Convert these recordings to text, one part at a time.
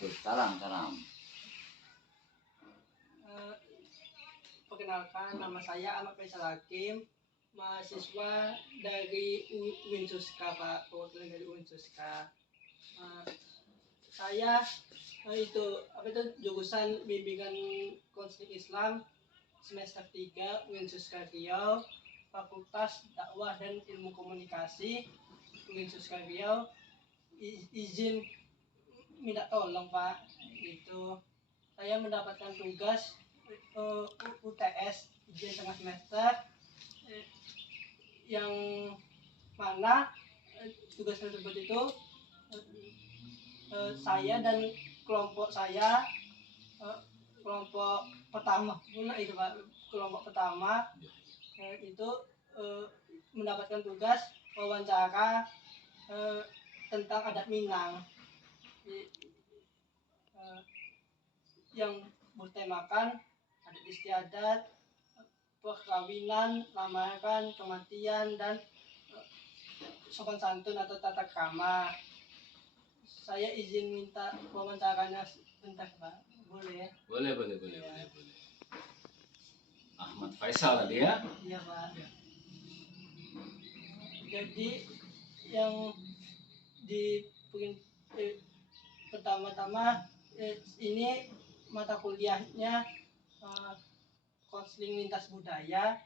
wabarakatuh. Salam. Perkenalkan, nama saya Ahmad Faisal Hakim, mahasiswa dari Winsuska, Pak, perwakilan dari Winsuska. Saya jurusan bimbingan konseling Islam semester 3 Winsuska Riau, Fakultas Dakwah dan Ilmu Komunikasi Winsuska Riau. Izin minta tolong, Pak, itu saya mendapatkan tugas UTS ujian tengah semester yang mana tugas tersebut itu saya dan kelompok saya kelompok pertama itu Pak, kelompok pertama itu mendapatkan tugas wawancara tentang adat Minang yang bertemakan adat istiadat, perkawinan, lamaran, kematian, dan sopan santun atau tata krama. Saya izin minta wawancaranya sebentar, Pak. Boleh ya? Boleh. Ahmad Faisal tadi ya? Iya, Pak. Jadi yang pertama-tama ini mata kuliahnya konseling lintas budaya.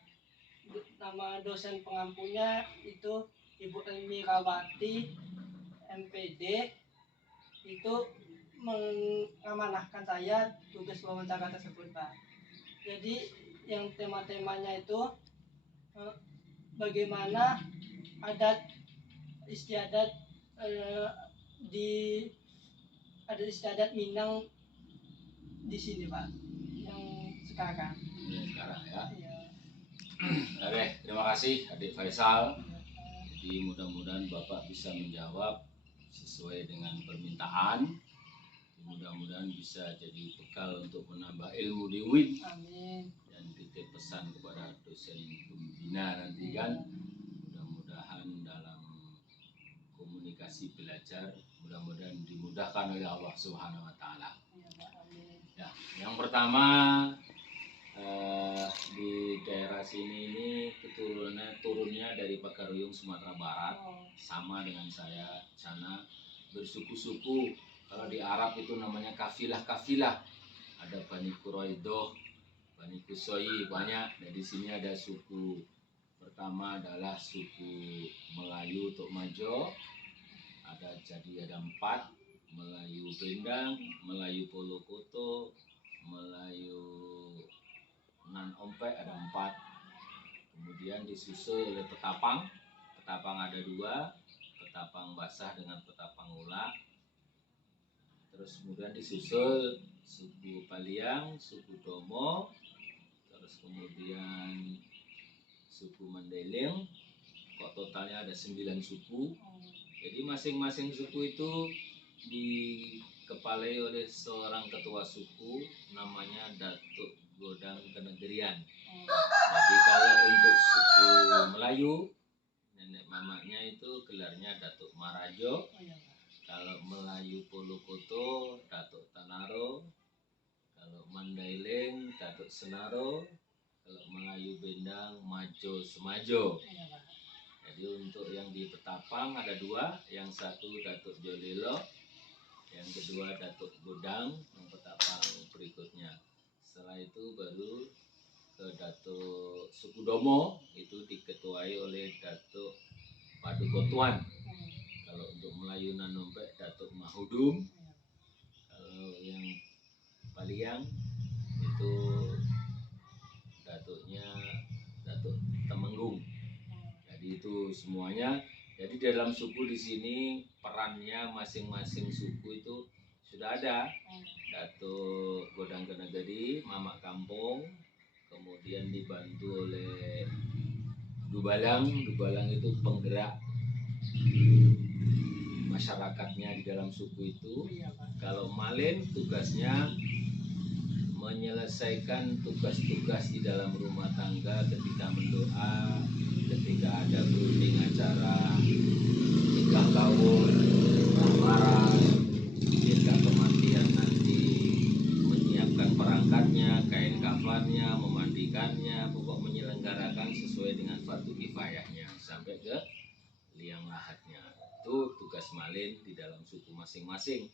Nama dosen pengampunya itu Ibu Elmirawati MPD. Itu mengamanahkan saya tugas wawancara tersebut, Pak. Jadi yang tema-temanya itu bagaimana adat istiadat Minang di sini, Pak, yang sekarang. Sekarang ya. Iya. Oke, terima kasih Adik Faisal. Jadi mudah-mudahan Bapak bisa menjawab sesuai dengan permintaan. Mudah-mudahan bisa jadi bekal untuk menambah ilmu di UIN. Amin. Dan titip pesan kepada dosen pembina nanti kan. Mudah-mudahan dalam komunikasi belajar, mudah-mudahan dimudahkan oleh Allah Subhanahu wa Ta'ala. Ya, yang pertama di daerah sini ini turunnya dari Pagaruyung Sumatera Barat, sama dengan saya sana, bersuku-suku. Kalau di Arab itu namanya kafilah. Ada Bani Quraidah, Bani Kusoi, banyak. Dan di sini ada suku pertama adalah suku Melayu Tokmajo. Ada 4, Melayu Bendang, Melayu Polokoto, Melayu Nan Ompek ada 4. Kemudian disusul oleh Petapang ada 2, Petapang basah dengan Petapang ulak. Terus kemudian disusul suku Paliang, suku Domo, terus kemudian suku Mendeling. Kok totalnya ada 9 suku. Jadi masing-masing suku itu dikepalai oleh seorang ketua suku, namanya Datuk Godang Kenegerian. Jadi kalau untuk suku Melayu, nenek mamanya itu gelarnya Datuk Marajo. Kalau Melayu Polokoto, Datuk Tanaro. Kalau Mandailing, Datuk Senaro. Kalau Melayu Bendang, Majo Semajo. Jadi untuk yang di Petapang ada 2, yang satu Datuk Jolilo, yang kedua Datuk Godang, yang Petapang berikutnya. Setelah itu baru ke Datuk suku Domo, itu diketuai oleh Datuk Padukotuan. Kalau untuk Melayu Nanompek, Datuk Mahudum. Kalau yang Paliang itu datuknya Datuk Temenggung. Jadi itu semuanya. Jadi dalam suku di sini perannya masing-masing suku itu sudah ada. Datuk Godang Kenegeri, Mamak Kampung, kemudian dibantu oleh Dubalang itu penggerak masyarakatnya di dalam suku itu. Kalau Malen tugasnya menyelesaikan tugas-tugas di dalam rumah tangga ketika mendoa, ketika ada berunding acara nikah kawin, lamaran, tingkat kematian sesuai dengan fardu kifayahnya sampai ke liang lahatnya. Itu tugas malin di dalam suku masing-masing.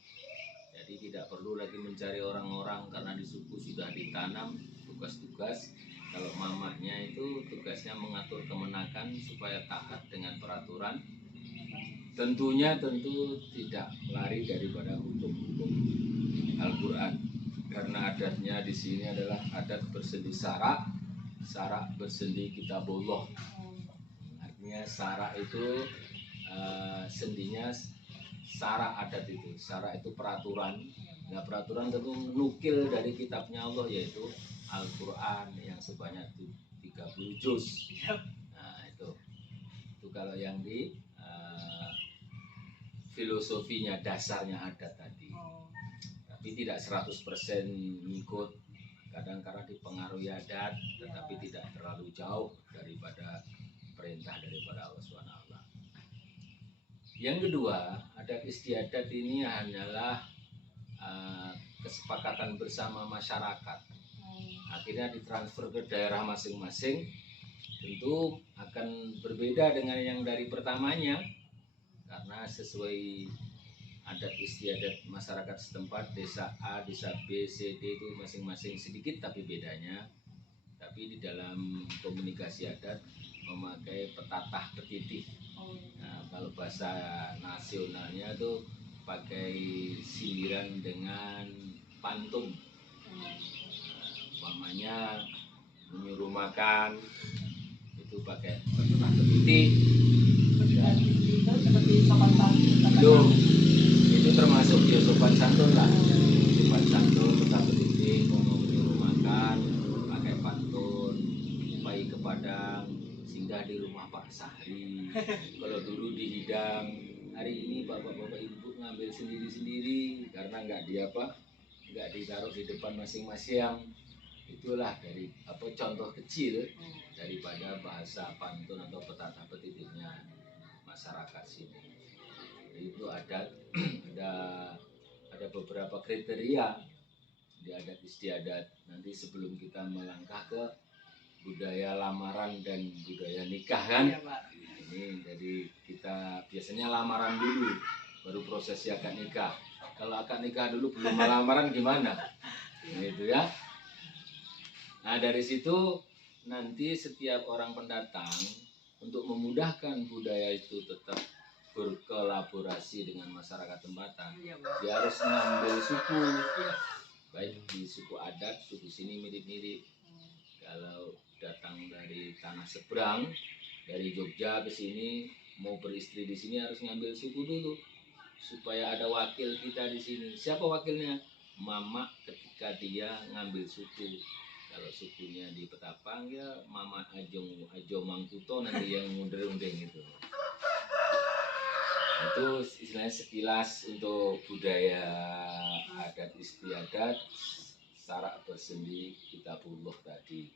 Jadi tidak perlu lagi mencari orang-orang karena di suku sudah ditanam tugas-tugas. Kalau mamanya itu tugasnya mengatur kemenakan supaya taat dengan peraturan. Tentunya tentu tidak lari daripada hukum-hukum Al-Quran. Karena adatnya di sini adalah adat bersendi sarak, sarak bersendi kitabullah. Artinya sarak itu sendinya sarak adat itu. Sarak itu peraturan. Nah, peraturan tentu nukil dari kitabnya Allah, yaitu Al-Quran yang sebanyak 30 juz. Nah, itu kalau yang di filosofinya, dasarnya adat tadi. Tapi tidak 100% ngikut, kadang karena dipengaruhi adat, tetapi tidak terlalu jauh daripada perintah daripada Allah SWT. Yang kedua, adat istiadat ini hanyalah kesepakatan bersama masyarakat. Akhirnya ditransfer ke daerah masing-masing, tentu akan berbeda dengan yang dari pertamanya, karena sesuai adat istiadat masyarakat setempat, desa A, desa B, C, D itu masing-masing sedikit tapi bedanya. Tapi di dalam komunikasi adat memakai petatah petitih. Nah, kalau bahasa nasionalnya itu pakai sindiran dengan pantun. Umpamanya menyuruh makan itu pakai petatah petitih. Itu seperti sopan Itu santun. termasuk ya sopan santun lah. Sopan santun, petatah petitih, ngomong menyuruh makan, pakai pantun, pai ke Padang, singgah di rumah Pak Sahri. Kalau dulu dihidang, hari ini bapak-bapak ibu ngambil sendiri-sendiri karena nggak ditaruh di depan masing-masing. Itulah dari contoh kecil daripada bahasa pantun atau petatah petitihnya masyarakat sini. Jadi itu adat ada beberapa kriteria di adat istiadat. Nanti sebelum kita melangkah ke budaya lamaran dan budaya nikah kan, Iya, Pak. ini jadi kita biasanya lamaran dulu baru prosesi akad nikah. Kalau akad nikah dulu belum lamaran gimana? Gitu ya. Nah, dari situ nanti setiap orang pendatang untuk memudahkan budaya itu tetap berkolaborasi dengan masyarakat tempatan, Iya, Pak. dia harus mengambil suku. Iya. Baik di suku adat, suku sini mirip-mirip. Kalau datang dari tanah seberang, dari Jogja ke sini, mau beristri di sini harus ngambil suku dulu supaya ada wakil kita di sini. Siapa wakilnya? Mama ketika dia ngambil suku. Kalau sukunya di Petapang ya Mama Ajo Mangkuto nanti yang ngundeng-undeng itu. Itu istilahnya sekilas untuk budaya adat istiadat sarak bersendi kitabullah tadi.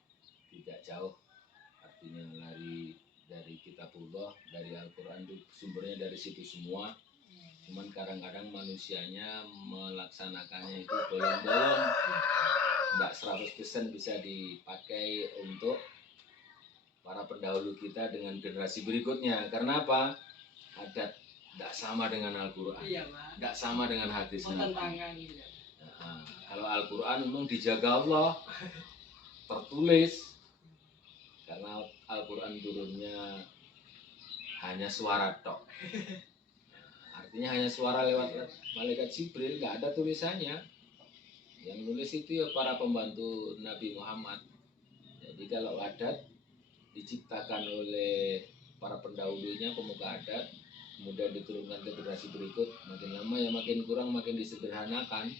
Tidak jauh, artinya lari dari kitabullah, dari Al-Quran itu sumbernya dari situ semua. Cuman kadang-kadang manusianya melaksanakannya itu bolong-bolong, tidak 100% bisa dipakai untuk para pendahulu kita dengan generasi berikutnya. Karena apa? Adat tidak sama dengan Al-Quran, Iya, Pak. tidak sama dengan hadis Nabi. Tentangan gitu. Nah, kalau Al-Quran memang dijaga Allah, tertulis, karena Al-Quran turunnya hanya suara tok. Artinya hanya suara lewat malaikat Jibril, nggak ada tulisannya. Yang nulis itu ya para pembantu Nabi Muhammad. Jadi kalau adat diciptakan oleh para pendahulunya, pemuka adat, kemudian diturunkan ke generasi berikut, makin lama ya makin kurang, makin disederhanakan,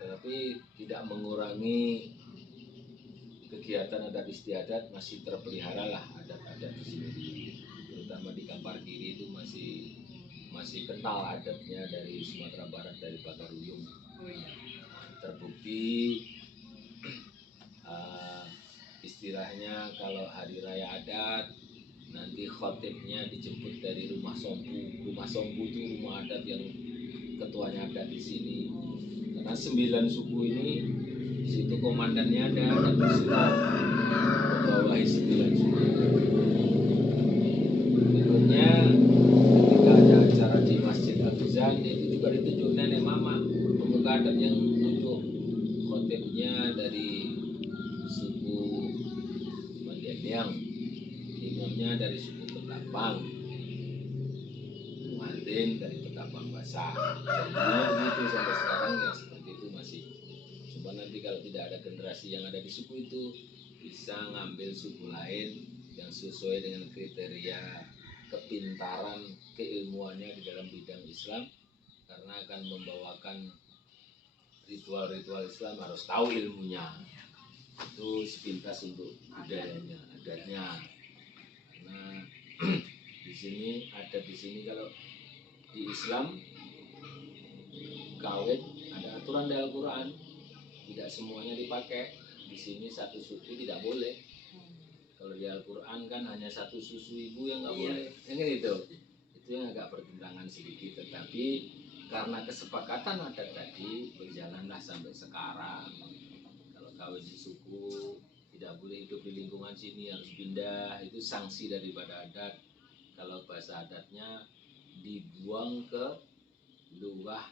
tetapi tidak mengurangi kegiatan adat istiadat, masih terpelihara lah adat-adat di sini, terutama di Kampar Kiri itu masih kental adatnya dari Sumatera Barat, dari Bakaruyung. Oh, iya. Terbukti istilahnya kalau hari raya adat nanti khotibnya dijemput dari rumah sompu. Rumah sompu itu rumah adat yang ketuanya adat di sini. Karena 9 suku ini, di situ komandannya ada Datuk Sirop. membawahi 9 suku. Berikutnya ketika ada acara di Masjid Al-Fizan itu juga ditunjuk nenek mama pemuka adat yang untuk khotibnya dari suku Madianiang, imamnya dari suku Ketapang, muadzin dari Ketapang Basah. Jadinya begitu sampai sekarang yang seperti itu masih. Cuma nanti kalau tidak ada generasi yang ada di suku itu bisa ngambil suku lain yang sesuai dengan kriteria kepintaran keilmuannya di dalam bidang Islam, karena akan membawakan ritual-ritual Islam harus tahu ilmunya. Itu sepintas untuk budayanya, adatnya. Karena di sini kalau di Islam kawin ada aturan di Al-Quran, tidak semuanya dipakai. Di sini satu suku tidak boleh. Kalau di Al-Quran kan hanya satu susu ibu yang nggak boleh, yang itu yang agak bertentangan sedikit. Tetapi karena kesepakatan adat tadi berjalanlah sampai sekarang. Kalau kawin di suku tidak boleh hidup di lingkungan sini, harus pindah. Itu sanksi daripada adat. Kalau bahasa adatnya dibuang ke luah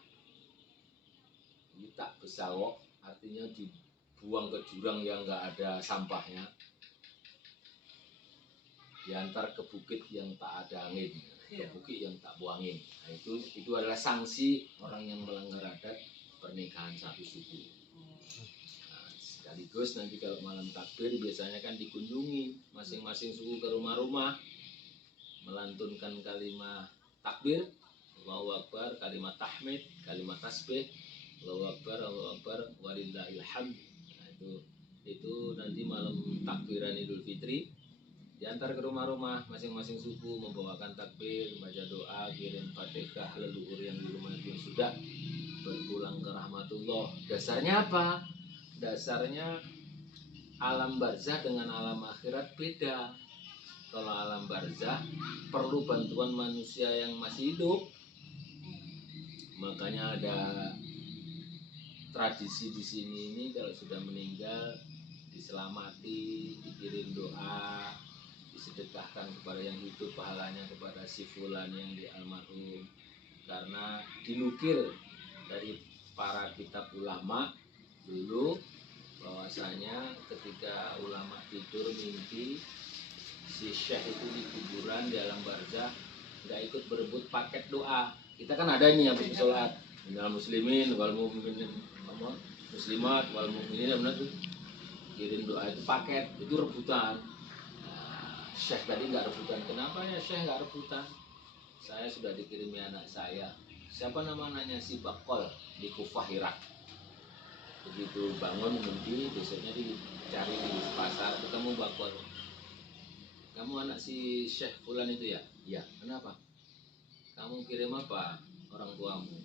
tak besawok, artinya dibuang ke jurang yang nggak ada sampahnya, diantar ke bukit yang tak ada angin, ke bukit yang tak buangin. Nah, itu adalah sanksi orang yang melanggar adat pernikahan satu suku. Nah, sekaligus nanti kalau malam takbir biasanya kan dikunjungi masing-masing suku ke rumah-rumah, melantunkan kalimat takbir, Allahu Akbar, kalimat tahmid, kalimat tasbih, Allahu Akbar, walillahil hamd. Nah, itu nanti malam takbiran Idul Fitri diantar ke rumah-rumah masing-masing suku, membawakan takbir, baca doa, kirim Fatihah leluhur yang di rumah itu yang sudah berpulang ke rahmatullah. Dasarnya apa? Dasarnya alam barzah dengan alam akhirat beda. Kalau alam barzah perlu bantuan manusia yang masih hidup, makanya ada tradisi di sini ini kalau sudah meninggal diselamati, dikirim doa, disedekahkan kepada yang hidup, pahalanya kepada si fulan yang di almarhum. Karena dinukil dari para kitab ulama dulu bahwasanya ketika ulama tidur mimpi si syekh itu di kuburan di alam barzah nggak ikut berebut paket doa. Kita kan ada ini yang sholat minal muslimin wal mu'minin, muslimat wal mu'minin, benar tuh kirim doa itu paket, itu rebutan. Syekh tadi nggak rebutan. Kenapa ya Syekh nggak rebutan? Saya sudah dikirimi anak saya. Siapa nama anaknya? Si Bakol di Kufah, Irak. Begitu bangun mimpi, besoknya dicari di pasar, ketemu Bakol. Kamu anak si Syekh Fulan itu ya? Iya. Kenapa? Kamu kirim apa orang tuamu?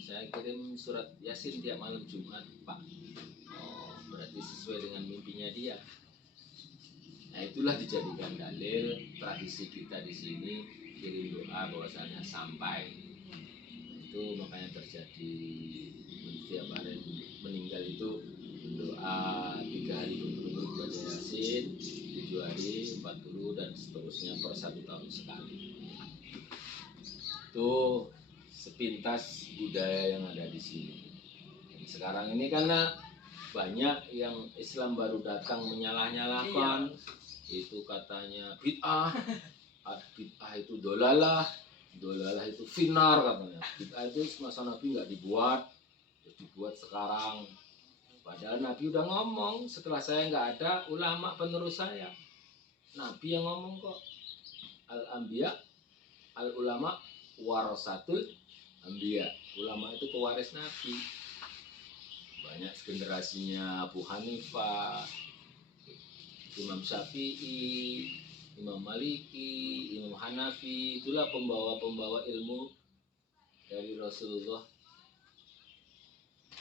Saya kirim surat Yasin tiap malam Jumat, Pak. Oh, berarti sesuai dengan mimpinya dia. Nah, itulah dijadikan dalil tradisi kita di sini, kirim doa bahwasanya sampai. Itu makanya terjadi setiap hari meninggal itu doa 3 hari berturut-turut baca Yasin, 7 hari, 40 dan seterusnya per 1 tahun sekali. Itu sepintas budaya yang ada di sini. Dan sekarang ini karena banyak yang Islam baru datang menyalah-nyalahkan. Itu katanya bid'ah, bid'ah itu dolalah itu finar katanya. Bid'ah itu masa Nabi nggak dibuat, terus dibuat sekarang. Padahal Nabi udah ngomong, setelah saya nggak ada, ulama penerus saya. Nabi yang ngomong kok, al-anbiya, al-ulama warasatul anbiya. Ulama itu pewaris Nabi. Banyak generasinya Abu Hanifah, Imam Syafi'i, Imam Maliki, Imam Hanafi, itulah pembawa-pembawa ilmu dari Rasulullah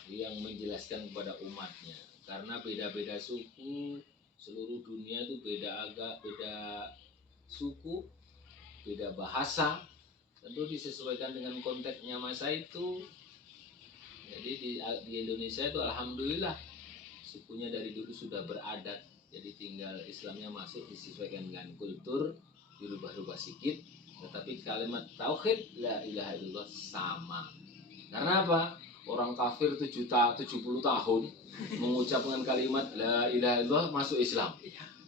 yang menjelaskan kepada umatnya. Karena beda-beda suku, seluruh dunia itu beda agama, beda suku, beda bahasa, tentu disesuaikan dengan konteksnya masa itu. Jadi di Indonesia itu alhamdulillah sukunya dari dulu sudah beradat Jadi tinggal Islamnya masuk disesuaikan dengan kultur, dirubah-rubah sedikit, tetapi kalimat tauhid la ilaha illallah sama. Karena apa? Orang kafir 70 tahun mengucapkan kalimat la ilaha illallah masuk Islam.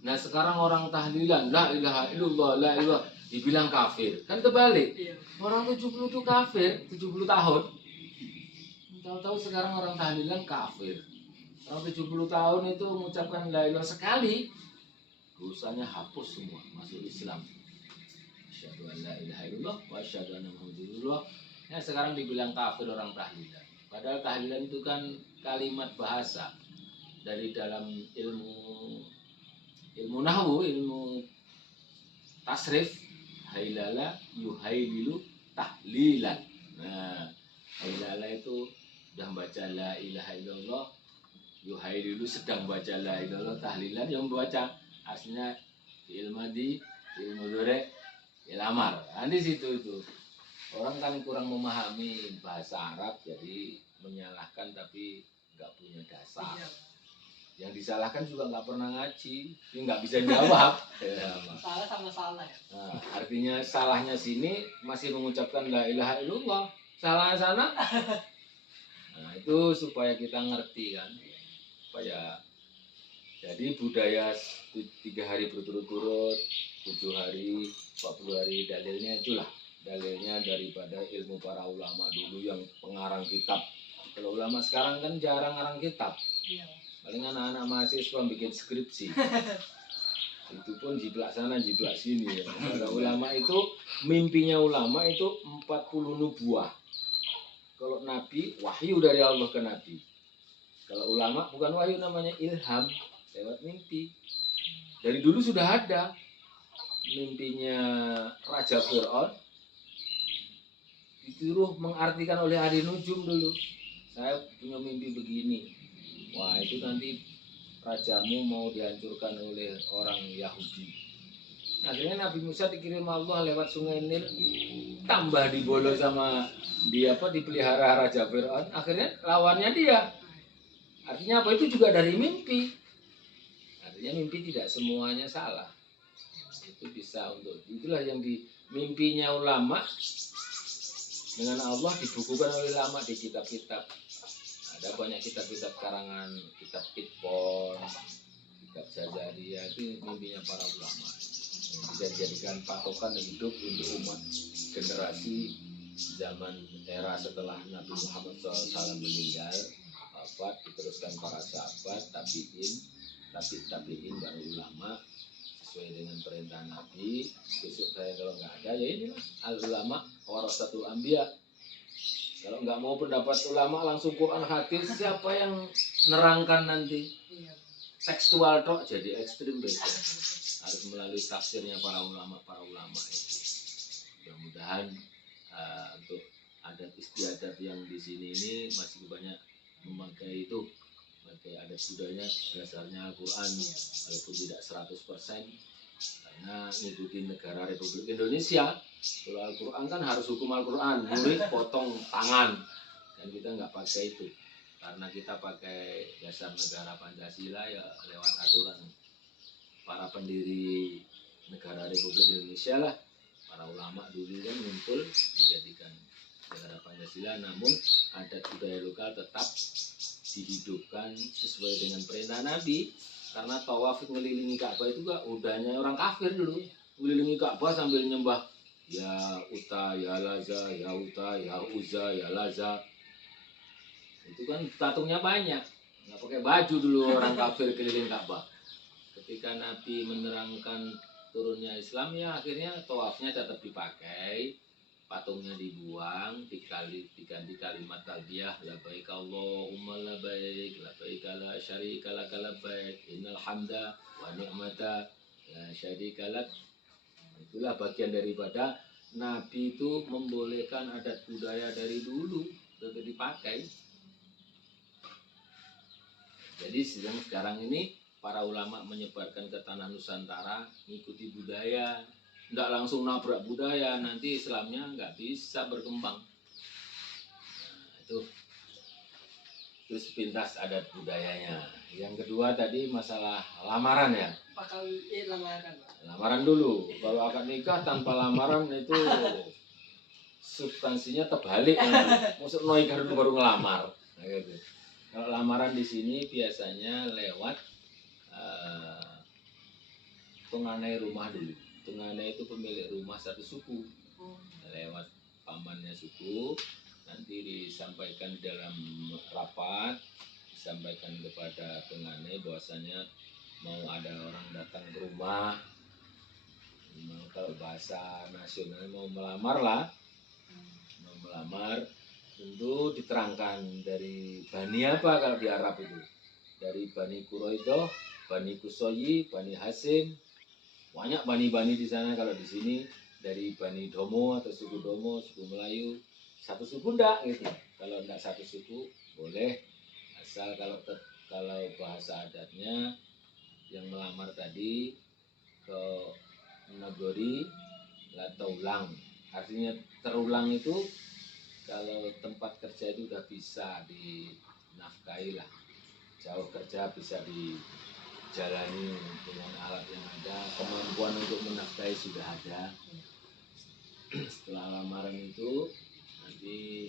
Nah sekarang orang tahlilan la ilaha illallah la ilaha dibilang kafir. Kan kebalik. Iya. Orang 70 itu kafir, 70 tahun. Tahu-tahu sekarang orang tahlilan kafir. Orang 70 tahun itu mengucapkan la ilaha sekali, dosanya hapus semua, masuk Islam. Asyhadu an la ilaha illallah wa asyhadu anna muhammadar rasulullah. Ya sekarang dibilang kafir orang tahlilan. Padahal tahlilan itu kan kalimat bahasa dari dalam ilmu nahwu, ilmu tasrif, hailala yuhaililu tahlilan. Nah, hailala itu sudah baca la ilaha illallah, yuhaililu sedang baca la ilaha illallah, tahlilan yang membaca aslinya fi'il madhi, fi'il mudhari', fi'il amar. Nah, di situ itu. Orang kan kurang memahami bahasa Arab, jadi menyalahkan tapi nggak punya dasar. Iya. Yang disalahkan juga nggak pernah ngaji, dia nggak bisa jawab. Salah sama salah ya. Nah, artinya salahnya sini masih mengucapkan la ilaha illallah, salahnya sana. Nah, itu supaya kita ngerti kan, supaya jadi budaya 3 hari berturut-turut, 7 hari, 40 hari, dalilnya itulah. Dalilnya daripada ilmu para ulama dulu yang pengarang kitab. Kalau ulama sekarang kan jarang ngarang kitab. Iya. Paling anak-anak mahasiswa bikin skripsi. Itu pun jiplak sana, jiplak sini ya. Kalau ulama itu, mimpinya ulama itu 40 nubuah. Kalau nabi, wahyu dari Allah ke nabi. Kalau ulama bukan wahyu, namanya ilham, lewat mimpi. Dari dulu sudah ada mimpinya Raja Fir'aun, disuruh mengartikan oleh ahli nujum dulu. Saya punya mimpi begini. Wah, itu nanti rajamu mau dihancurkan oleh orang Yahudi. Akhirnya Nabi Musa dikirim Allah lewat sungai Nil, tambah dibolo sama dia dipelihara Raja Fir'aun. Akhirnya lawannya dia. Artinya apa? Itu juga dari mimpi. Artinya mimpi tidak semuanya salah. Itu bisa untuk itulah yang di mimpinya ulama dengan Allah dibukukan oleh ulama di kitab-kitab. Ada banyak kitab-kitab karangan, kitab Itqon, kitab Jazaria, itu mimpinya para ulama. Yang bisa dijadikan patokan hidup untuk umat generasi zaman era setelah Nabi Muhammad SAW meninggal, wafat, diteruskan para sahabat, tabi'in, baru ulama sesuai dengan perintah Nabi. Besok saya kalau nggak ada, ya inilah al ulama warasatul anbiya. Kalau nggak mau pendapat ulama langsung Quran hadis, siapa yang nerangkan nanti? Iya. Tekstual tok jadi ekstrim beda. Harus melalui tafsirnya para ulama itu. Mudah-mudahan untuk adat istiadat yang di sini ini masih banyak memakai itu, memakai adat budayanya dasarnya Al-Quran, walaupun tidak 100%, karena ngikutin negara Republik Indonesia. Kalau Al-Quran kan harus hukum Al-Quran, murid potong tangan, dan kita nggak pakai itu, karena kita pakai dasar negara Pancasila ya lewat aturan para pendiri negara Republik Indonesia lah. Para ulama dulu kan ngumpul dijadikan negara Pancasila, namun adat budaya lokal tetap dihidupkan sesuai dengan perintah Nabi. Karena tawaf ngelilingi Ka'bah itu gak udahnya orang kafir dulu, ngelilingi Ka'bah sambil nyembah ya Uta, ya Laza, ya Uta, ya Uza, ya Laza. Itu kan patungnya banyak, nggak pakai baju dulu orang kafir keliling Ka'bah. Ketika Nabi menerangkan turunnya Islam, ya akhirnya tawafnya tetap dipakai, patungnya dibuang, diganti kalimat talbiyah, labbaik Allahumma labbaik, labbaik la syarika lak labbaik, innal hamda wa ni'mata la syarika lak. Itulah bagian daripada Nabi itu membolehkan adat budaya dari dulu untuk dipakai. Jadi sekarang ini para ulama menyebarkan ke tanah Nusantara, mengikuti budaya, tidak langsung nabrak budaya, nanti Islamnya nggak bisa berkembang. Nah, itu Itu sepintas adat budayanya. Yang kedua tadi masalah lamaran ya. Bakal lamaran, Pak. Lamaran dulu. Kalau akad nikah tanpa lamaran itu substansinya terbalik. Maksud nikah dulu baru ngelamar. Nah, gitu. Kalau lamaran di sini biasanya lewat tunganai rumah dulu. Tunganai itu pemilik rumah satu suku. Lewat pamannya suku, nanti disampaikan dalam rapat, disampaikan kepada tunganai bahwasanya mau ada orang datang ke rumah, kalau bahasa nasional mau melamar lah, mau melamar, tentu diterangkan dari Bani apa kalau di Arab itu, dari Bani Quraidah, Bani Kusoyi, Bani Hasim, banyak bani-bani di sana. Kalau di sini dari Bani Domo atau suku Domo, suku Melayu, satu suku enggak gitu. Kalau enggak satu suku boleh, asal kalau bahasa adatnya yang melamar tadi ke negeri Lataulang, artinya terulang itu kalau tempat kerja itu udah bisa dinafkahi lah, jauh kerja bisa dijalani dengan alat yang ada, kemampuan untuk menafkahi sudah ada. Setelah lamaran itu nanti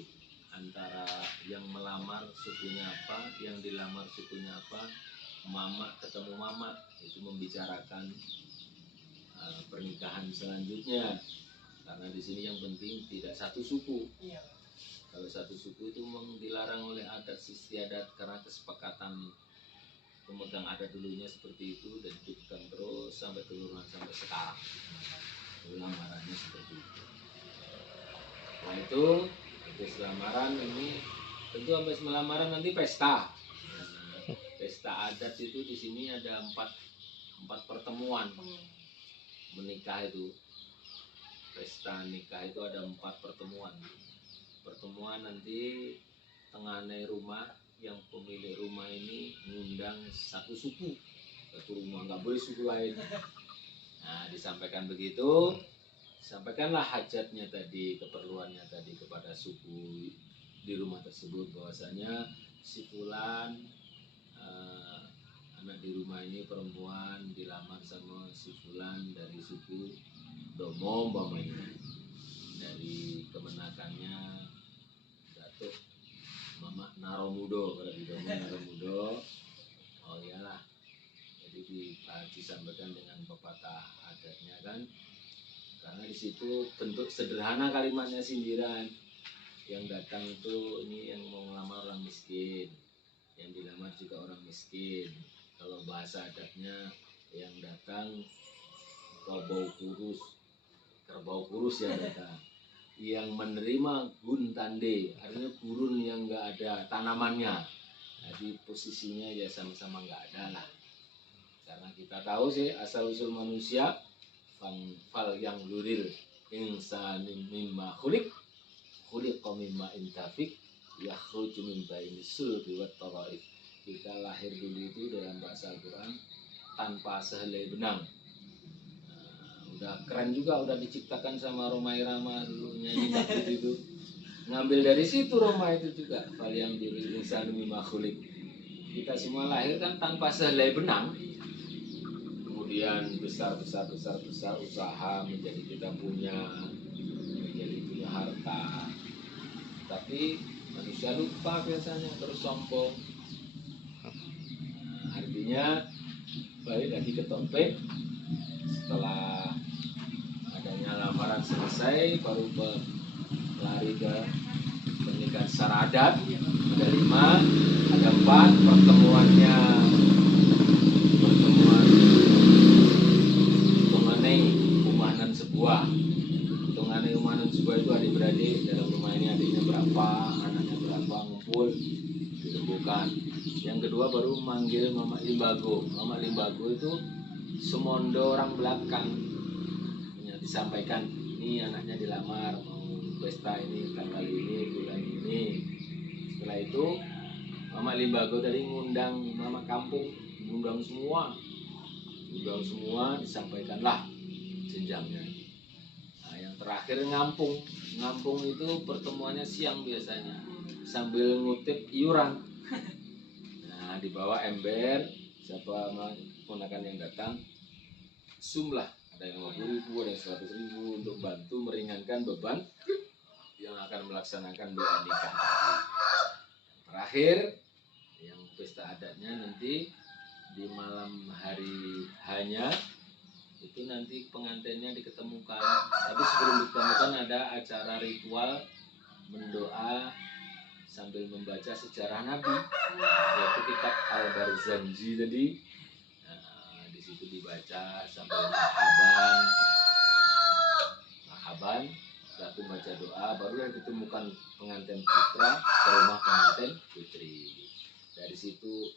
antara yang melamar sukunya apa, yang dilamar sukunya apa, mama ketemu mama itu membicarakan pernikahan selanjutnya. Karena di sini yang penting tidak satu suku. Iya. Kalau satu suku itu memang dilarang oleh adat istiadat karena kesepakatan pemegang adat dulunya seperti itu dan diteruskan terus sampai keturunan sampai sekarang. Lamarannya seperti itu. Nah itu habis lamaran ini tentu habis lamaran nanti pesta. Nah, pesta adat itu di sini ada empat pertemuan menikah itu. Pesta nikah itu ada 4 pertemuan. Pertemuan nanti tenganai rumah, yang pemilik rumah ini mengundang satu suku, satu rumah, nggak boleh suku lain. Nah disampaikan begitu, sampaikanlah hajatnya tadi, keperluannya tadi kepada suku di rumah tersebut, bahwasanya si fulan anak di rumah ini perempuan dilamar sama si fulan dari suku Domo umpamanya, dari kemenakannya Datuk Mama Naromudo, kalau di Domo Naromudo. Oh iyalah, jadi disampaikan dengan pepatah adatnya kan, karena di situ bentuk sederhana kalimatnya sindiran. Yang datang itu ini yang mau ngelamar orang miskin, yang dilamar juga orang miskin. Kalau bahasa adatnya yang datang kerbau kurus yang datang. Yang menerima guntande, artinya gurun yang enggak ada tanamannya. Jadi posisinya ya sama-sama enggak ada lah. Karena kita tahu sih asal usul manusia, fal yang luril insanin mimma khuliq mimma intafik yakhruju min baini sulbi wat taraif. Kita lahir dulu itu dalam bahasa Al-Quran tanpa sehelai benang. Udah keren juga, udah diciptakan sama Romai Rama dulu nyanyi itu. Ngambil dari situ Roma itu juga. Fal yang luril insanin mimma khuliq. Kita semua lahir kan tanpa sehelai benang. Kemudian besar usaha menjadi kita menjadi punya harta, tapi manusia lupa biasanya, terus sombong. Artinya balik lagi ke topik, setelah adanya lamaran selesai baru lari ke pernikahan secara adat. Ada 5, ada 4 pertemuan umanan sebuah itu adik-beradik dalam rumah ini, adiknya berapa, anaknya berapa, ngumpul dirembukan. Yang kedua baru manggil Mama Limbago. Mama Limbago itu semondo orang belakang, disampaikan ini anaknya dilamar, mau pesta ini tanggal ini, bulan ini. Setelah itu Mama Limbago tadi ngundang mama kampung, ngundang semua, disampaikanlah jenjangnya. Nah, yang terakhir ngampung itu pertemuannya siang biasanya sambil ngutip iuran. Nah, dibawa ember, siapa ponakan yang datang, sumlah, ada yang 50.000, ada yang 100.000 untuk bantu meringankan beban yang akan melaksanakan doa nikah. Terakhir, yang pesta adatnya nanti di malam hari hanya itu nanti pengantinnya diketemukan. Tapi sebelum diketemukan ada acara ritual mendoa sambil membaca sejarah Nabi, yaitu kitab Al-Barzanji tadi. Nah, di situ dibaca sambil mahaban, setelah itu baca doa, baru ditemukan pengantin putra ke rumah pengantin putri. Dari situ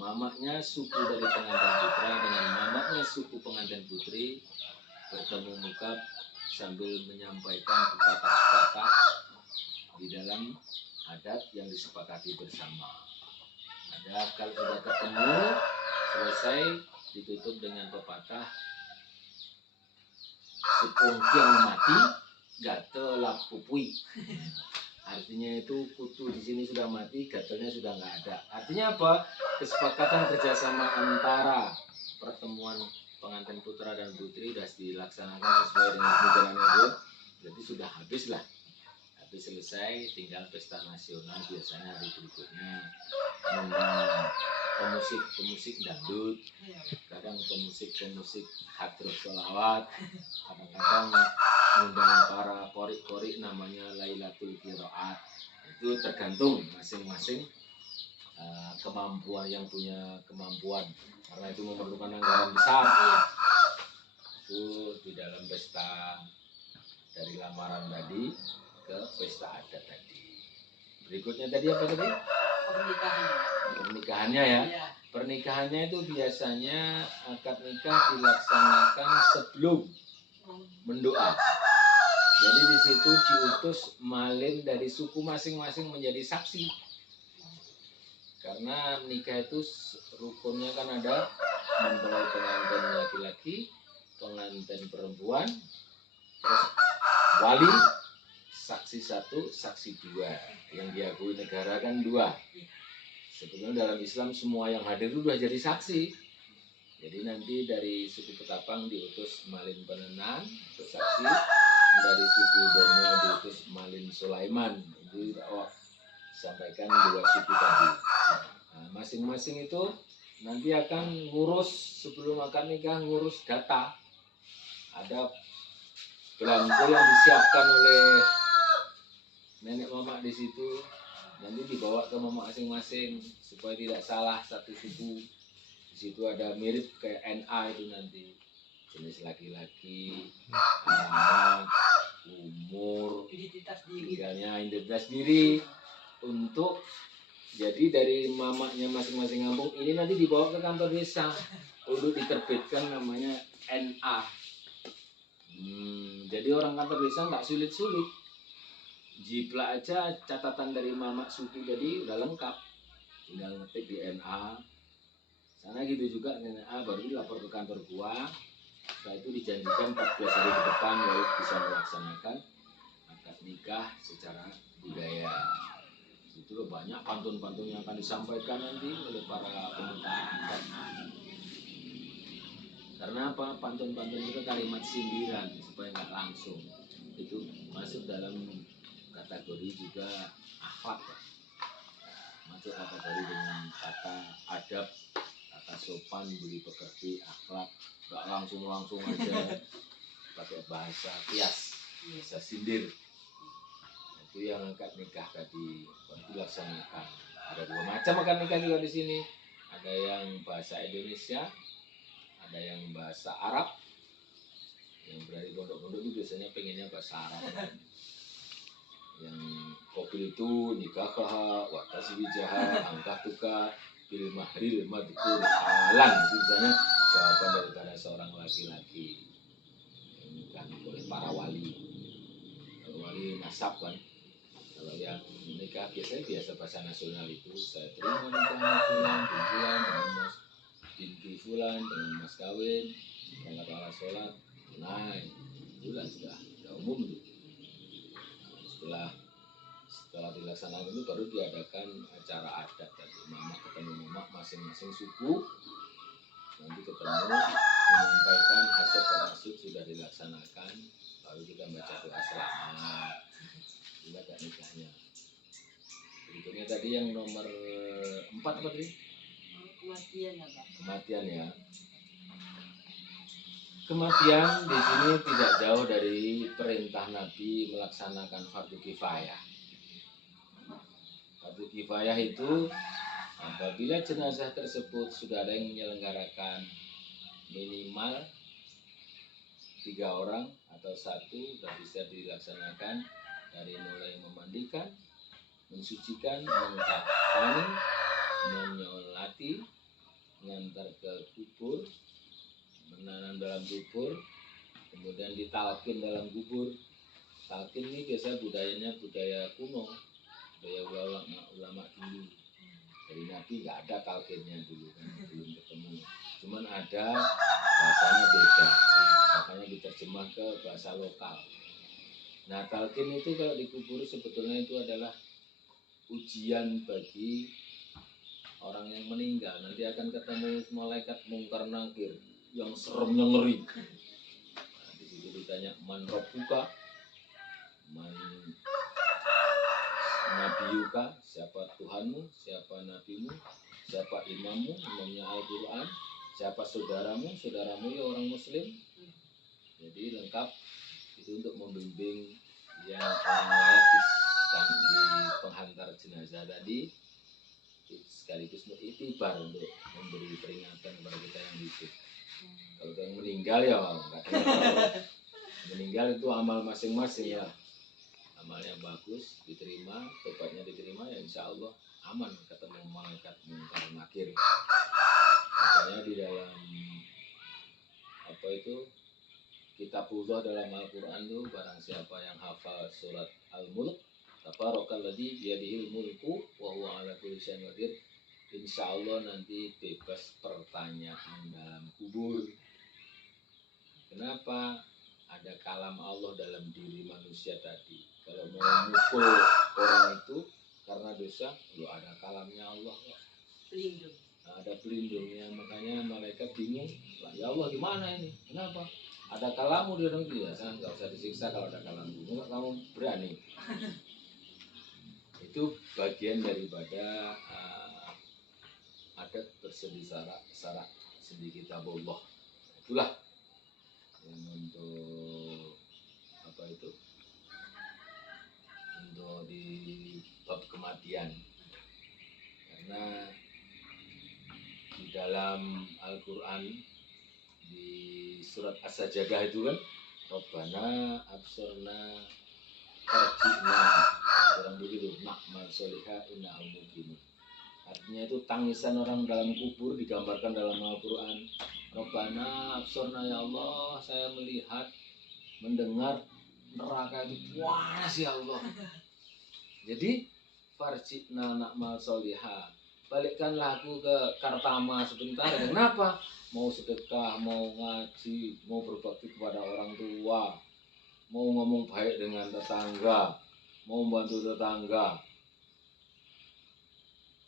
mamaknya suku dari pengantin putra dengan mamaknya suku pengantin putri bertemu muka sambil menyampaikan pepatah-pepatah di dalam adat yang disepakati bersama. Ada kalau sudah ketemu selesai ditutup dengan pepatah sepungkiang mati gatel lapupui. Artinya itu kutu di sini sudah mati, gatelnya sudah nggak ada. Artinya apa? Kesepakatan kerjasama antara pertemuan pengantin putra dan putri sudah dilaksanakan sesuai dengan ajaran itu. Jadi sudah habis lah. Habis selesai, tinggal pesta nasional biasanya hari berikutnya. Mengundang pemusik dangdut, kadang pemusik hadroh sholawat, kadang-kadang mengundang para korik-korik namanya Lailatul Qiraat. Itu tergantung masing-masing kemampuan yang punya kemampuan, karena itu memerlukan anggaran besar. Itu di dalam pesta dari lamaran tadi ke pesta adat tadi. Berikutnya tadi apa tadi? Pernikahannya ya. Pernikahannya itu biasanya akad nikah dilaksanakan sebelum mendoa. Jadi di situ diutus malin dari suku masing-masing menjadi saksi. Karena nikah itu rukunnya kan ada mempelai pengantin laki-laki, pengantin perempuan, terus wali, saksi 1, saksi 2. Yang diakui negara kan 2. Sebenarnya dalam Islam semua yang hadir itu sudah jadi saksi. Jadi nanti dari suku Ketapang diutus Malin Penenang untuk saksi, dari suku Domo diutus Malin Sulaiman. Itu sampaikan 2 suku tadi. Nah, masing-masing itu nanti akan ngurus sebelum akad nikah, ngurus data. Ada belangko yang disiapkan oleh nenek mama di situ, nanti dibawa ke mama masing-masing supaya tidak salah satu suku. Di situ ada mirip kayak NA itu nanti, jenis laki-laki, nama, umur, tinggalnya, identitas diri. Untuk jadi dari mamanya masing-masing kampung ini nanti dibawa ke kantor desa untuk diterbitkan namanya NA. Jadi orang kantor desa nggak sulit-sulit. Jiplak aja catatan dari mamak suku jadi udah lengkap, tinggal ngetik di NA sana gitu juga NA, baru dilapor ke kantor gua. Setelah itu dijanjikan 14 hari ke depan baru bisa melaksanakan akad nikah secara budaya. Itu loh banyak pantun-pantun yang akan disampaikan nanti oleh para pemuka adat. Karena apa? Pantun-pantun itu kalimat sindiran supaya nggak langsung. Itu masuk dalam kategori juga akhlak, masuk kategori dengan kata adab, kata sopan, budi pekerti, akhlak, gak langsung aja pakai bahasa kias, bahasa sindir. Itu yang akad nikah tadi dilaksanakan. Ada 2 macam akad nikah juga di sini. Ada yang bahasa Indonesia, ada yang bahasa Arab. Yang berada di pondok-pondok itu biasanya pengennya bahasa Arab. Yang kopil itu nikah wa tasbijaha angkah tuka bil mahril madkur halan. Itu misalnya jawaban daripada seorang laki-laki yang nikah oleh para wali. Kalau wali nasab kan, kalau yang nikah biasa bahasa nasional itu saya terima nikah fulan bin fulan dengan mas binti fulan dengan mas kawin dengan kepala sholat tunai, itu sudah umum itu. Setelah Setelah dilaksanakan itu baru diadakan acara adat tadi, mama ketemu mama masing-masing suku, nanti ketemu menyampaikan hajat dan maksud sudah dilaksanakan, lalu kita baca doa selamat, kita agak nikahnya. Berikutnya tadi yang nomor 4 apa tadi? Kematian apa? Kematian ya. Kematian di sini tidak jauh dari perintah Nabi melaksanakan fardu kifayah. Fardu kifayah itu apabila jenazah tersebut sudah ada yang menyelenggarakan minimal 3 orang atau 1 sudah bisa dilaksanakan dari mulai memandikan, mensucikan, mengkafani, menyolati, mengantar ke kubur, menanam dalam kubur, kemudian ditalkin dalam kubur. Talkin ini biasa budayanya budaya kuno, budaya ulama dulu. Dari Nabi nggak ada talkinnya dulu kan, belum ketemu. Cuman ada, bahasanya beda, makanya diterjemah ke bahasa lokal. Nah, talkin itu kalau dikubur sebetulnya itu adalah ujian bagi orang yang meninggal. Nanti akan ketemu malaikat mungkar nakir yang seremnya ngeri. Nah, di situ ditanya man rabbuka, man nabiyuka, siapa Tuhanmu, siapa nabimu, siapa imammu, imamnya Al-Quran, siapa saudaramu, saudaramu ya orang muslim. Jadi lengkap itu untuk membimbing yang orang layak di penghantar jenazah tadi, sekaligus iktibar untuk memberi peringatan kepada kita yang hidup. Kalau yang meninggal ya nggak tahu. Meninggal itu amal masing-masing ya. Amalnya bagus, diterima, tobatnya diterima, ya insya Allah aman ketemu malaikat mungkar nakir. Makanya di dalam apa itu kitabullah dalam Al-Quran itu, barang siapa yang hafal surat Al-Mulk, tabarokalladzi biyadihil mulku wa huwa ala kulli syai'in qadir, insya Allah nanti bebas pertanyaan dalam kubur. Kenapa? Ada kalam Allah dalam diri manusia tadi. Kalau mau mukul orang itu karena dosa, ada kalamnya Allah. Pelindung. Nah, ada pelindungnya, makanya malaikat bingung. Ya Allah gimana ini? Kenapa? Ada kalamu di dalam dia, nggak usah disiksa kalau ada kalamu. Enggak, kamu berani. Itu bagian daripada adat bersendi syarak sendi kitabullah. Itulah yang untuk apa itu? Untuk di bab kematian. Karena di dalam Al-Quran di surat As-Sajdah itu kan, Rabbana absorna farji'na, orang begitu, na'mal solihah inna al-muqinu. Artinya itu tangisan orang dalam kubur digambarkan dalam Al-Quran. Rabbana absorna, ya Allah, saya melihat, mendengar neraka itu panas ya Allah. Jadi farji'na na'mal solihah, balikkanlah aku ke Kartama sebentar. Kenapa? Mau sedekah, mau ngaji, mau berbakti kepada orang tua, mau ngomong baik dengan tetangga, mau membantu tetangga.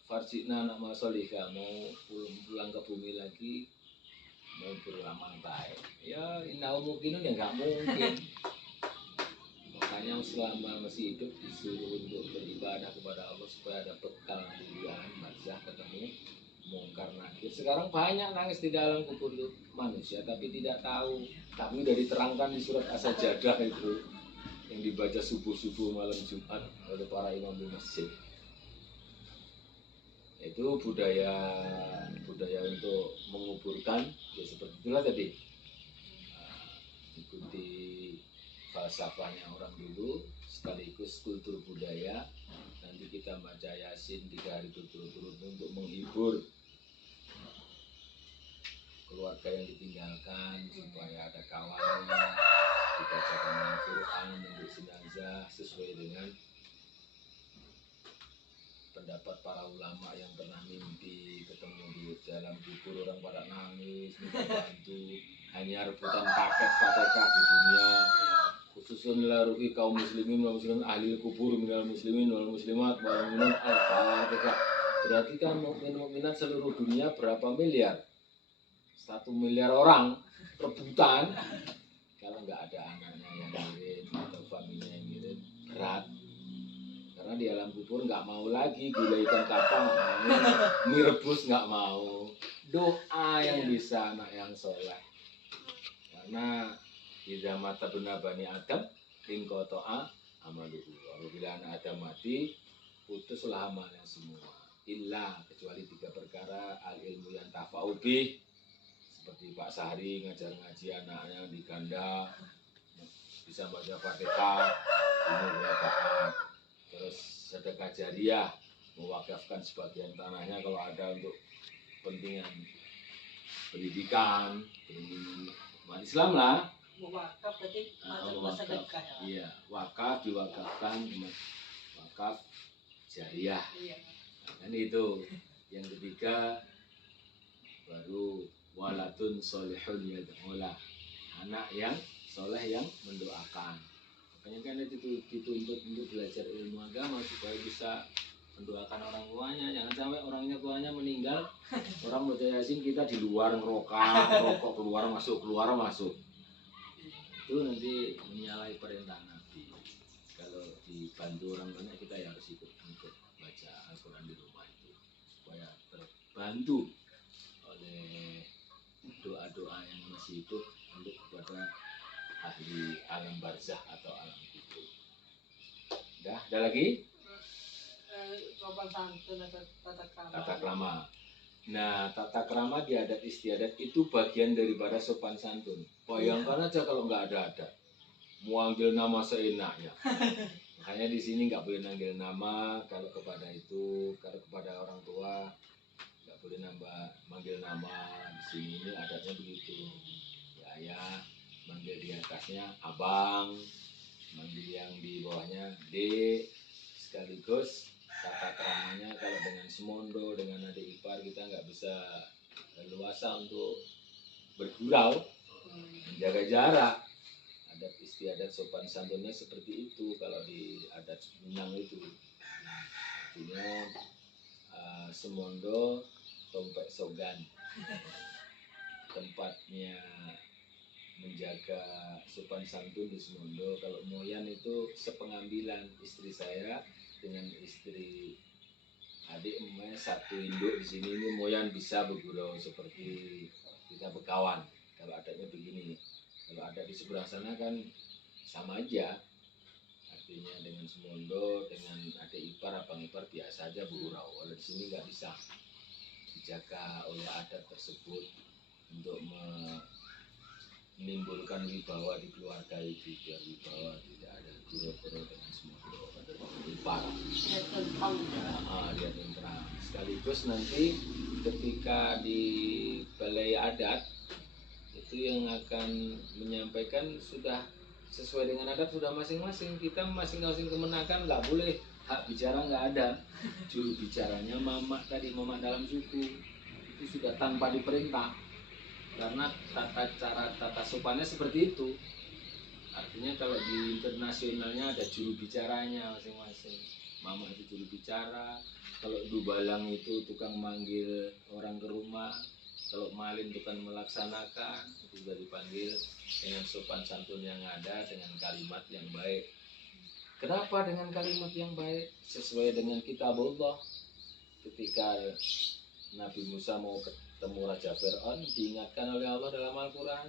Farji'na na'mal solihah, mau pulang ke bumi lagi, mau beramal baik. Ya innahu mungkinun, ya nggak mungkin. Makanya selama masih hidup disuruh untuk beribadah kepada Allah supaya ada bekal kemuliaan barzah, ketemu mungkar nakir. Sekarang banyak nangis di dalam kubur itu manusia tapi tidak tahu. Tapi udah diterangkan di surat As-Sajdah itu yang dibaca subuh-subuh malam Jumat oleh para imam di masjid. Itu budaya untuk menguburkan ya seperti itulah tadi. Ikuti falsafahnya orang dulu sekaligus kultur budaya. Nanti kita baca Yasin 3 hari berturut-turut untuk menghibur keluarga yang ditinggalkan supaya ada kawannya, dibacakan Al-Quran untuk jenazah sesuai dengan pendapat para ulama yang pernah mimpi ketemu di dalam kubur, orang pada nangis minta bantu, hanya rebutan paket Fatihah di dunia, khusus susun laruhi kaum muslimin wal muslimin ahli kubur minal muslimin wal muslimat wal mu'minun al-fatihah. Berarti kan mukmin-mukminat seluruh dunia berapa miliar? 1 miliar orang rebutan. Kalau nggak ada anaknya yang ngirim atau familinya yang ngirim, berat. Karena di alam kubur nggak mau lagi gulai ikan kapang, nggak mau, mie rebus nggak mau. Doa yang bisa anak yang soleh. Karena idza mata bani Adam ingqata'a amaluhu. Apabila anak Adam mati, putuslah amalnya semua. Illa kecuali 3 perkara, al ilmu yang tafa'u bih. Seperti Pak Sahri ngajar-ngaji anaknya di ganda, bisa baca Fatihah, umur berapaan. Terus sedekah jariah, mewakafkan sebagian tanahnya kalau ada untuk kepentingan pendidikan, umat Islam lah. Wakaf berarti masuk Wakaf. sedekah ya. Iya, wakaf diwakafkan, wakaf jariah. Iya. Nah, kan itu. Yang ketiga baru waladun solihun yad'ulah, anak yang soleh yang mendoakan. Makanya kan itu dituntut untuk belajar ilmu agama supaya bisa mendoakan orang tuanya. Jangan sampai orangnya tuanya meninggal, orang baca Yasin kita di luar ngerokok keluar masuk. Itu nanti menyalahi perintah Nabi. Kalau dibantu orang banyak, kita ya harus ikut baca Al-Quran di rumah itu supaya terbantu oleh doa-doa yang masih hidup untuk kepada ahli alam barzah atau alam kubur. Ada lagi? Sopan santun atau tata krama. Tata krama. Nah, tata krama di adat istiadat itu bagian daripada sopan santun. Bayangkan aja kalau nggak ada. Muanggil nama seenaknya. Makanya di sini nggak boleh nanggil nama kalau kepada orang tua nggak boleh manggil nama. Di sini ini adatnya begitu. Ya ayah, manggil di atasnya abang, manggil yang di bawahnya dek. Sekaligus tata kramanya kalau dengan semondo, dengan adik ipar kita nggak bisa leluasa untuk bergurau, menjaga jarak. Adat istiadat sopan santunnya seperti itu kalau di adat Minang itu. Artinya semondo tompek sogan. Tempatnya menjaga sopan santun di semondo. Kalau moyan itu sepengambilan istri saya dengan istri adik emangnya satu induk di sini. Ini moyan bisa bergurau seperti kita berkawan. Kalau adatnya begini. Kalau ada di sebelah sana kan sama aja. Artinya dengan semondo, dengan adik ipar, abang ipar biasa aja bergurau. Kalau di sini nggak bisa dijaga oleh adat tersebut untuk menimbulkan wibawa di keluarga itu, biar wibawa tidak ada gurau-gurau dengan semondo ipar. Lihat terang. Sekaligus nanti ketika di balai adat itu yang akan menyampaikan sudah sesuai dengan adat, sudah masing-masing. Kita masing-masing kemenakan, nggak boleh hak bicara, nggak ada. Juru bicaranya mamak dalam suku itu sudah tanpa diperintah, karena tata sopannya seperti itu. Artinya kalau di internasionalnya ada juru bicaranya masing-masing. Mama itu juru bicara, kalau dubalang itu tukang manggil orang ke rumah, kalau malin tukang melaksanakan, itu sudah dipanggil dengan sopan santun yang ada, dengan kalimat yang baik. Kenapa dengan kalimat yang baik? Sesuai dengan kitab Allah. Ketika Nabi Musa mau ketemu Raja Fir'aun, diingatkan oleh Allah dalam Al-Quran,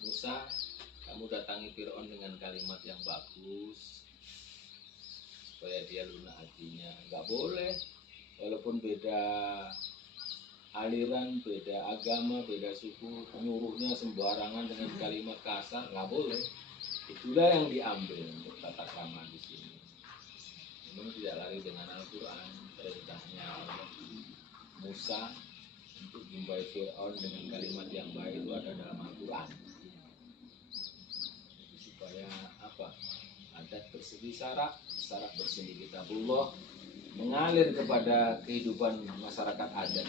Musa, kamu datangi Fir'aun dengan kalimat yang bagus supaya dia lunak hatinya. Nggak boleh, walaupun beda aliran, beda agama, beda suku, nyuruhnya sembarangan dengan kalimat kasar, nggak boleh. Itulah yang diambil untuk tata krama di sini. Memang tidak lari dengan Al-Quran, perintahnya Allah Musa untuk jumpai Fir'aun dengan kalimat yang baik itu ada dalam Al-Quran. Supaya apa? Adat bersih syarak bersih di kitabullah mengalir kepada kehidupan masyarakat adat.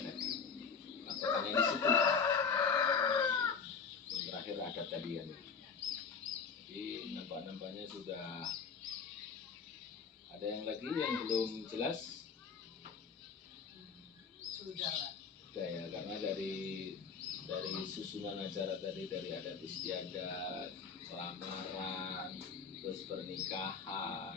Patokannya di situ. Yang terakhir adat tadi ya. Jadi nampak-nampaknya sudah ada yang lagi yang belum jelas. Sudah Pak. Sudah ya, karena dari susunan acara tadi, dari adat istiadat, lamaran, terus pernikahan,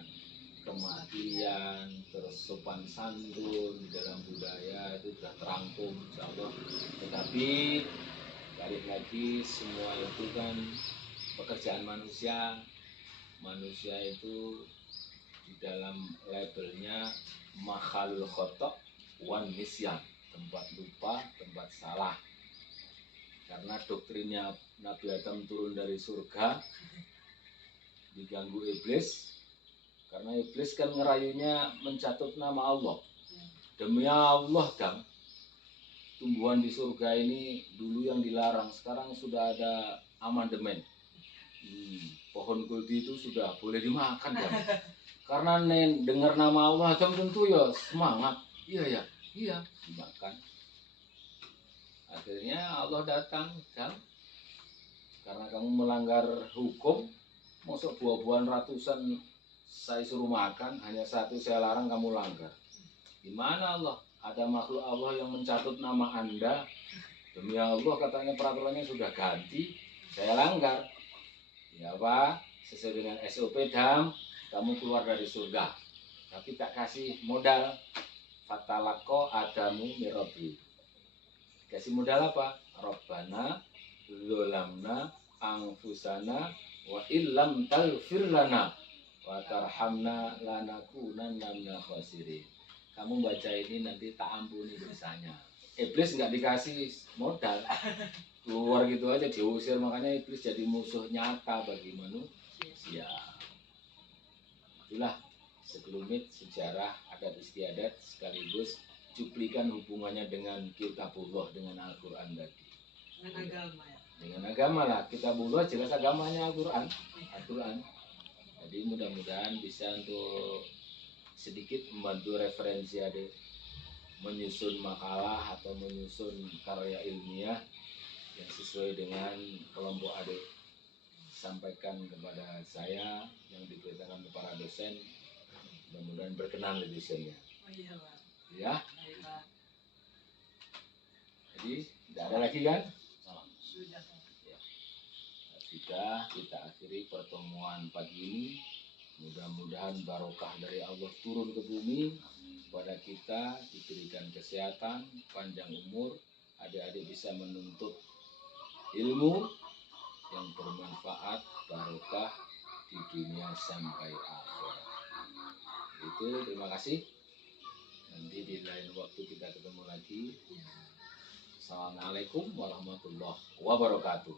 kematian, terus sopan santun di dalam budaya itu sudah terangkum, insya Allah. Tetapi balik lagi, semua itu kan pekerjaan manusia. Manusia itu di dalam labelnya makhalul khotok wan nisyan, tempat lupa, tempat salah. Karena doktrinnya Nabi Adam turun dari surga diganggu iblis, karena iblis kan ngerayunya mencatut nama Allah. Demi Allah, Dam, tumbuhan di surga ini dulu yang dilarang, sekarang sudah ada amandemen. Pohon kuldi itu sudah boleh dimakan, Dam. Karena dengar nama Allah, Dam tentu ya semangat. Iya, dimakan. Akhirnya Allah datang, Dam, karena kamu melanggar hukum, masuk buah-buahan ratusan saya suruh makan, hanya satu saya larang kamu langgar. Gimana Allah? Ada makhluk Allah yang mencatut nama Anda. Demi Allah, katanya peraturannya sudah ganti, saya langgar. Ya Pak, sesuai dengan SOP, Dam, kamu keluar dari surga. Tapi tak kasih modal. Fatalako adamu mirabbi. Kasih modal apa? Rabbana zolamna angfusana wa illam taghfir lana wa tarhamna lanakunanna minal khasirin. Kamu baca ini nanti tak ampuni dosanya. Iblis nggak dikasih modal, keluar gitu aja diusir, makanya iblis jadi musuh nyata bagi manusia. Itulah sekelumit sejarah adat istiadat sekaligus cuplikan hubungannya dengan kitabullah, dengan Al-Quran tadi. Dengan agama ya. Dengan agama lah, kitabullah jelas agamanya Al-Quran. Jadi mudah-mudahan bisa untuk sedikit membantu referensi adik menyusun makalah atau menyusun karya ilmiah yang sesuai dengan kelompok adik sampaikan kepada saya yang diberitakan kepada dosen. Mudah-mudahan berkenan di dosennya. Oh iya Pak. Ya, Baik, Pak. jadi tidak ada lagi kan? Sudah Pak. Sudah, kita akhiri pertemuan pagi ini. Mudah-mudahan barokah dari Allah turun ke bumi kepada kita, diberikan kesehatan, panjang umur, adik-adik bisa menuntut ilmu yang bermanfaat, barokah di dunia sampai akhirat. Itu, terima kasih. Nanti di lain waktu kita ketemu lagi. Assalamualaikum warahmatullahi wabarakatuh.